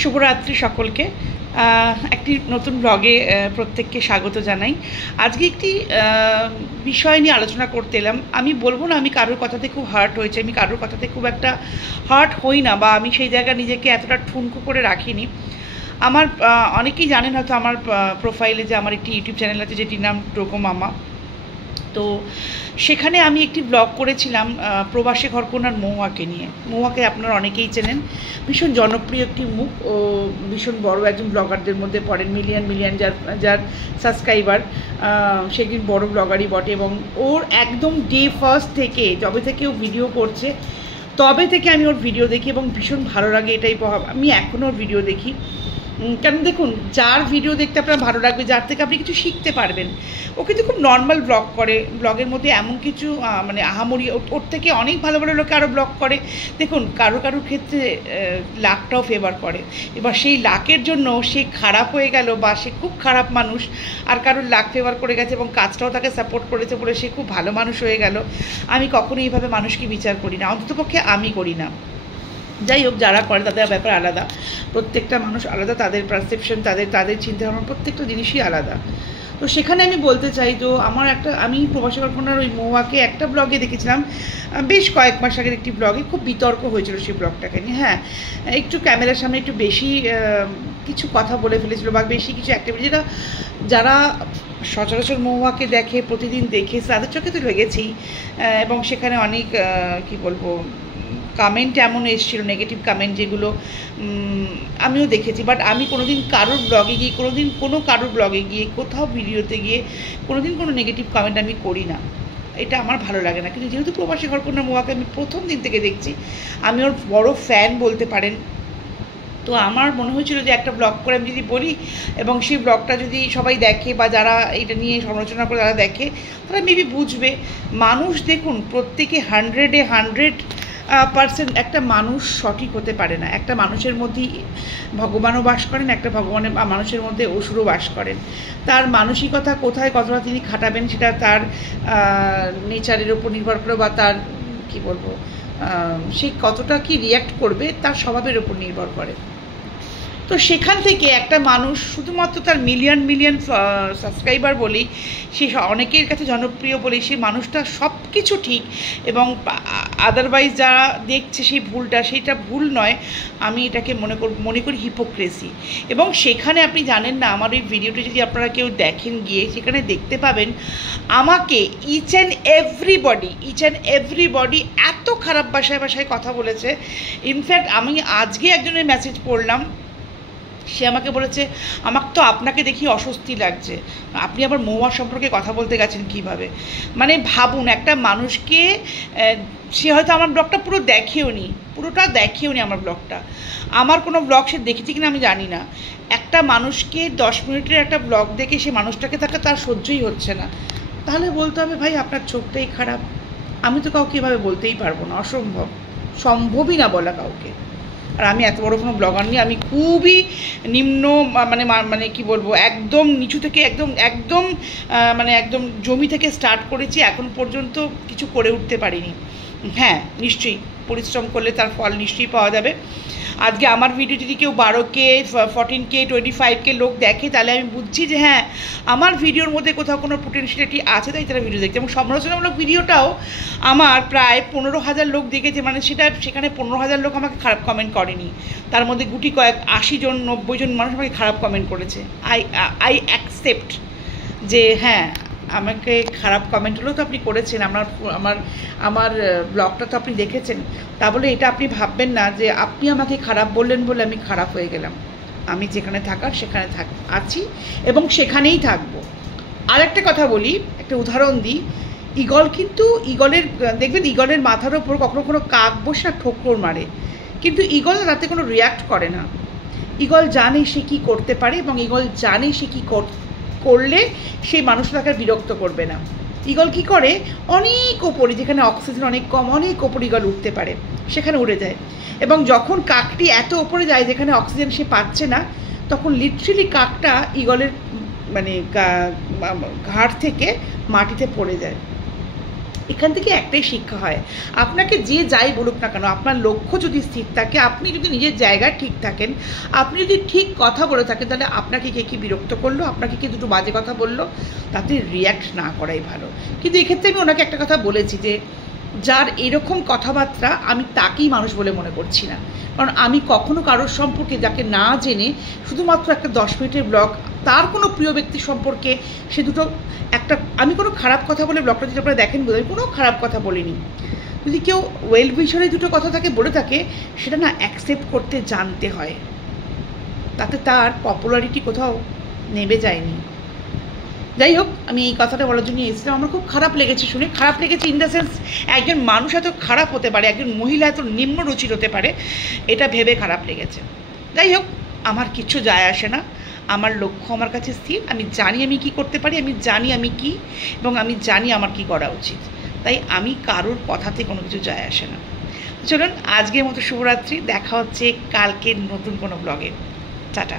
শুভরাত্রি সকলকে। একটি নতুন ব্লগে প্রত্যেককে স্বাগত জানাই। আজকে একটি বিষয় নিয়ে আলোচনা করতে এলাম। আমি বলবো না আমি কারোর কথাতে খুব হার্ট হয়েছে, আমি কারোর কথাতে খুব একটা হার্ট হই না, বা আমি সেই জায়গায় নিজেকে এতটা ঠুনকো করে রাখিনি। আমার অনেকেই জানেন হয়তো আমার প্রোফাইলে যে আমার একটি ইউটিউব চ্যানেল আছে যেটির নাম টোকো মামা। তো সেখানে আমি একটি ব্লগ করেছিলাম প্রবাসী ঘরকন্যার মহুয়াকে নিয়ে। মহুয়াকে আপনারা অনেকেই চেনেন, ভীষণ জনপ্রিয় একটি মুখ ও ভীষণ বড় একজন ব্লগারদের মধ্যে পড়েন। মিলিয়ন যার সাবস্ক্রাইবার, সে একজন বড় ব্লগারই বটে। এবং ওর একদম ডে ফার্স্ট থেকে, যবে থেকে ও ভিডিও করছে তবে থেকে আমি ওর ভিডিও দেখি এবং ভীষণ ভালো লাগে। এটাই আমি এখনও ওর ভিডিও দেখি। কেন দেখুন, যার ভিডিও দেখতে আপনার ভালো লাগবে, যার থেকে আপনি কিছু শিখতে পারবেন। ও কিন্তু খুব নর্মাল ব্লগ করে, ব্লগের মধ্যে এমন কিছু মানে আহামরি, ওর থেকে অনেক ভালো ভালো লোকে আরও ব্লগ করে। দেখুন, কারোর ক্ষেত্রে লাকটাও ফেভার করে। এবার সেই লাকের জন্য সে খারাপ হয়ে গেল, বা সে খুব খারাপ মানুষ, আর কারোর লাক ফেভার করে গেছে এবং কাজটাও তাকে সাপোর্ট করেছে বলে সে খুব ভালো মানুষ হয়ে গেল। আমি কখনোই এইভাবে মানুষকে বিচার করি না, অন্ততপক্ষে আমি করি না। যাই হোক, যারা করে তাদের ব্যাপার আলাদা, প্রত্যেকটা মানুষ আলাদা, তাদের পারসেপশন, তাদের চিন্তাভাবনা, প্রত্যেকটা জিনিসই আলাদা। তো সেখানে আমি বলতে চাই, তো আমি প্রবাসী ঘরকন্যার ওই মহুয়াকে একটা ব্লগে দেখেছিলাম বেশ কয়েক মাস আগের একটি ব্লগে। খুব বিতর্ক হয়েছিল সেই ব্লগটাকে নিয়ে। হ্যাঁ, একটু ক্যামেরার সামনে একটু বেশি কিছু কথা বলে ফেলেছিল, বা বেশি কিছু অ্যাক্টিভিটি, যেটা যারা সচরাচর মহুয়াকে দেখে, প্রতিদিন দেখে, তাদের চোখে তো লেগেছেই। এবং সেখানে অনেক কি বলবো, কমেন্ট এমন এসেছিলো, নেগেটিভ কমেন্ট, যেগুলো আমিও দেখেছি। বাট আমি কোনোদিন কারোর ব্লগে গিয়ে, কারোর ব্লগে গিয়ে, কোথাও ভিডিওতে গিয়ে কোনোদিন কোনো নেগেটিভ কমেন্ট আমি করি না, এটা আমার ভালো লাগে না। কিন্তু যেহেতু প্রবাসী ঘরকন্যা মহুয়াকে আমি প্রথম দিন থেকে দেখছি, আমি ওর বড় ফ্যান বলতে পারেন। তো আমার মনে হয়েছিল যে একটা ব্লগ করে আমি যদি বলি, এবং সেই ব্লগটা যদি সবাই দেখে, বা যারা এটা নিয়ে সমালোচনা করে তারা দেখে, তারা মেবি বুঝবে। মানুষ দেখুন, প্রত্যেকে 100% একটা মানুষ সঠিক হতে পারে না। একটা মানুষের মধ্যেই ভগবানও বাস করেন, একটা মানুষের মধ্যে অসুরও বাস করেন। তার মানসিকতা কোথায় কতটা তিনি খাটাবেন, সেটা তার নেচারের উপর নির্ভর করে, বা তার কি বলবো, সে কতটা কি রিয়্যাক্ট করবে তার স্বভাবের উপর নির্ভর করে। তো সেখান থেকে একটা মানুষ শুধুমাত্র তার মিলিয়ন সাবস্ক্রাইবার বলেই, সে অনেকের কাছে জনপ্রিয় বলেই সেই মানুষটা সব কিছু ঠিক, এবং যারা দেখছে সেইটা ভুল নয়। আমি এটাকে মনে করি হিপোক্রেসি। এবং সেখানে আপনি জানেন না, আমার ওই ভিডিওটি যদি আপনারা কেউ দেখেন গিয়ে, সেখানে দেখতে পাবেন আমাকে ইচ অ্যান্ড এভরিবডি এত খারাপ ভাষায় কথা বলেছে। ইনফ্যাক্ট আমি আজকে একজনের মেসেজ পড়লাম, সে আমাকে বলেছে, আমার তো আপনাকে দেখি অস্বস্তি লাগছে, আপনি আবার মহুয়া সম্পর্কে কথা বলতে গেছেন কিভাবে। মানে ভাবুন, একটা মানুষকে, সে হয়তো আমার ব্লগটা পুরোটা দেখেও নি আমার ব্লগটা। আমার কোনো ব্লগ সে দেখেছে কিনা আমি জানি না। একটা মানুষকে 10 মিনিটের একটা ব্লগ দেখে সে মানুষটাকে তার সহ্যই হচ্ছে না, তাহলে বলতে হবে ভাই আপনার চোখটাই খারাপ। আমি তো কাউকে এভাবে বলতেই পারবো না, সম্ভবই না বলা কাউকে। আর আমি এত বড় কোনো ব্লগার নিয়ে, আমি খুবই নিম্ন, মানে কি বলবো, একদম নিচু থেকে একদম একদম জমি থেকে স্টার্ট করেছি, এখন পর্যন্ত কিছু করে উঠতে পারিনি। হ্যাঁ, নিশ্চয়ই পরিশ্রম করলে তার ফল নিশ্চয়ই পাওয়া যাবে। আজকে আমার ভিডিও যদি কেউ 12K, 14K, 25K লোক দেখে, তাহলে আমি বুঝছি যে হ্যাঁ, আমার ভিডিওর মধ্যে কোথাও কোনো পোটেনশিয়ালিটি আছে, তাই তারা ভিডিও দেখছে। এবং সমালোচনামূলক ভিডিওটাও আমার প্রায় 15,000 লোক দেখেছে, মানে সেখানে 15,000 লোক আমাকে খারাপ কমেন্ট করেনি, তার মধ্যে গুটি কয়েক 80 জন 90 জন মানুষ আমাকে খারাপ কমেন্ট করেছে। আই অ্যাকসেপ্ট যে হ্যাঁ, আমাকে খারাপ কমেন্ট হলেও তো আপনি করেছেন, আমার ব্লগটা তো আপনি দেখেছেন, তা বলে এটা আপনি ভাববেন না যে আপনি আমাকে খারাপ বললেন বলে আমি খারাপ হয়ে গেলাম। আমি যেখানে থাকার সেখানে আছি এবং সেখানেই থাকবো। আর একটা কথা বলি, একটা উদাহরণ দিই। দেখবেন ঈগলের মাথার ওপর কখনো কাক বসে ঠোকর মারে, কিন্তু ঈগল তাতে কোনো রিয়্যাক্ট করে না। ঈগল জানে সে কী করতে পারে, এবং ঈগল জানে সে কী করলে সেই মানুষটা তাকে বিরক্ত করবে না। ঈগল কি করে, অনেক ওপরে, যেখানে অক্সিজেন অনেক কম, অনেক ওপরে ঈগল উঠতে পারে, সেখানে উড়ে যায়। এবং যখন কাকটি এত ওপরে যায় যেখানে অক্সিজেন সে পাচ্ছে না, তখন লিটারেলি কাকটা ঈগলের ঘাড় থেকে মাটিতে পড়ে যায়। এখান থেকে একটাই শিক্ষা হয়, আপনাকে যে যাই বলুক না কেন, আপনার লক্ষ্য যদি স্থির থাকে, আপনি যদি নিজের জায়গায় ঠিক থাকেন, আপনি যদি ঠিক কথা বলে থাকেন, তাহলে আপনাকে কে কি বিরক্ত করলো, আপনাকে কে দুটো বাজে কথা বললো, তাতে রিয়্যাক্ট না করাই ভালো। কিন্তু এক্ষেত্রে আমি ওনাকে একটা কথা বলেছি যে যার এরকম কথাবার্তা, আমি তাকেই মানুষ বলে মনে করছি না। কারণ আমি কখনো কারোর সম্পর্কে যাকে না জেনে শুধুমাত্র একটা 10 মিনিটের ব্লগ, তার কোনো প্রিয় ব্যক্তি সম্পর্কে সে দুটো একটা, আমি কোনো খারাপ কথা বলে ব্লগটা যদি আপনারা দেখেন বোধ, কোনো খারাপ কথা বলিনি। যদি কেউ ওয়েল উইশারে দুটো কথা তাকে বলে থাকে, সেটা না অ্যাকসেপ্ট করতে জানতে হয়, তাতে তার পপুলারিটি কোথাও নেমে যায়নি। যাই হোক, আমি এই কথাটা বলার জন্য এসেছিলাম। আমার খুব খারাপ লেগেছে শুনে, খারাপ লেগেছে ইন দ্য সেন্স একজন মানুষ এত খারাপ হতে পারে, একজন মহিলা এত নিম্ন রুচির হতে পারে, এটা ভেবে খারাপ লেগেছে। যাই হোক, আমার কিচ্ছু যায় আসে না, আমার লক্ষ্য আমার কাছে স্থির, আমি জানি আমি কি করতে পারি, আমি জানি আমি কি, এবং আমি জানি আমার কি করা উচিত। তাই আমি কারোর কথাতে কোনো কিছু যায় আসে না। চলুন, আজকের মতো শুভরাত্রি, দেখা হচ্ছে কালকের নতুন কোনো ব্লগে। টাটা।